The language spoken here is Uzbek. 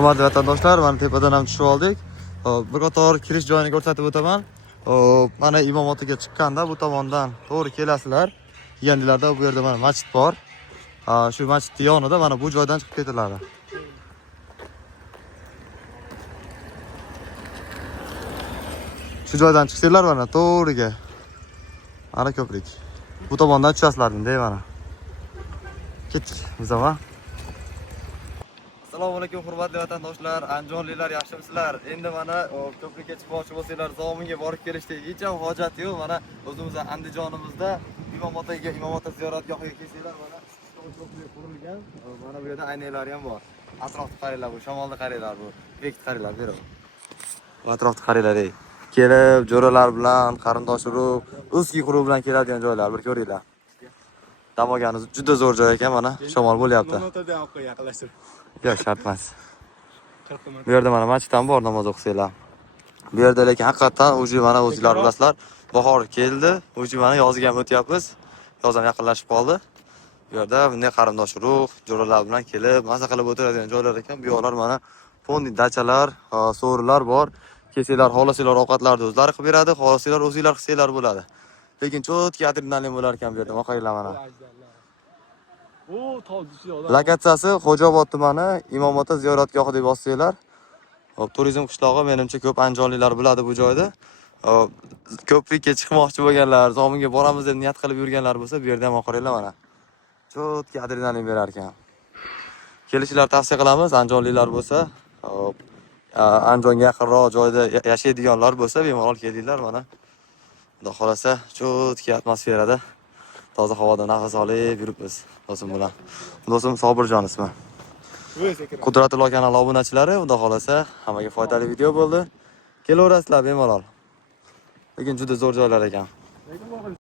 Hurmatli vatandoshlar, mana tepadan ham tushib oldik. Bir qator kirish joyini ko'rsatib o'taman. Mana imomotiga chiqqanda bu tomondan to'g'ri kelasizlar. Yangilarda bu yerda mana masjid bor. Shu masjidning yonida mana bu joydan chiqib ketiladi. Shu joydan chiqsanglar mana to'g'riga. Mana ko'prik. Bu tomondan tushasizlar endi mana. Ketdik biz ham. Assalomu alaykum hurmatli vatandoshlar, andijonliklar, yaxshimisizlar? Endi mana ko'prikka chiqmoqchi bo'lsanglar, Zominga borib kelishda hech ham hojat yo'q. Mana o'zimizning Andijonimizda Imomota ziyoratgohiga kelsanglar, mana ko'prik qurilgan. Mana bu yerda aynaklari ham bor. Atrofni qaranglar, bu shamolni qaranglar, bu effekt qaranglar, bero. Bu atrofni qaranglar. Kelib, jo'ralar bilan, qarindosh urug', o'zki quruq bilan keladigan joylar, bir ko'ringlar. Dam olganingiz juda zo'r joy ekan, mana shamol bo'lyapti. Imomotada olib qo'y, yaqinlashtir. Yo'q, shart emas. Bu yerda mana masjid ham bor, namoz o'qisanglar. Bu yerda lekin haqiqatan o'zi mana o'zingizlar bilasizlar, bahor keldi, o'zi mana yozga ham o'tyapmiz. Yoz ham yaqinlashib qoldi. Bu yerda bunday qarindosh urug', jo'ralar bilan kelib, maza qilib o'tiradigan joylar ekan. Bu yoqlar mana fondi dachalar, so'rilar bor. Kelsanglar, xohlasanglar ovqatlarni o'zlari qilib beradi, xohlasanglar o'zingizlar qilsanglar bo'ladi. Lekin cho'tki adrenalin bo'lar ekan bu yerda, maqaylar mana. Lokatsiyasi Xo'jaobod tumani Imomota ziyoratgohi deb yozsanglar. Turizm qishlog'i, menimcha ko'p andijonliklar biladi bu joyda. Ko'prikka chiqmoqchi bo'lganlar, Zominga boramiz deb niyat qilib yurganlar bo'lsa, bu yerda ham qaranglar mana. Cho'tki adrenalin berar ekan. Kelishlarni tavsiya qilamiz, andijonliklar bo'lsa, Andijonga yaqinroq joyda yashaydiganlar bo'lsa, bemalol kelinglar mana. Xudo xolasa, cho'tki atmosferada toza havoda nafas olib yuribmiz do'stim bilan. Do'stim Sobirjon ismi. Qudratullo kanali obunachilari, xudo xolasa, hammaga foydali video bo'ldi. Kelaverasizlar bemalol. Lekin juda zo'r joylar ekan.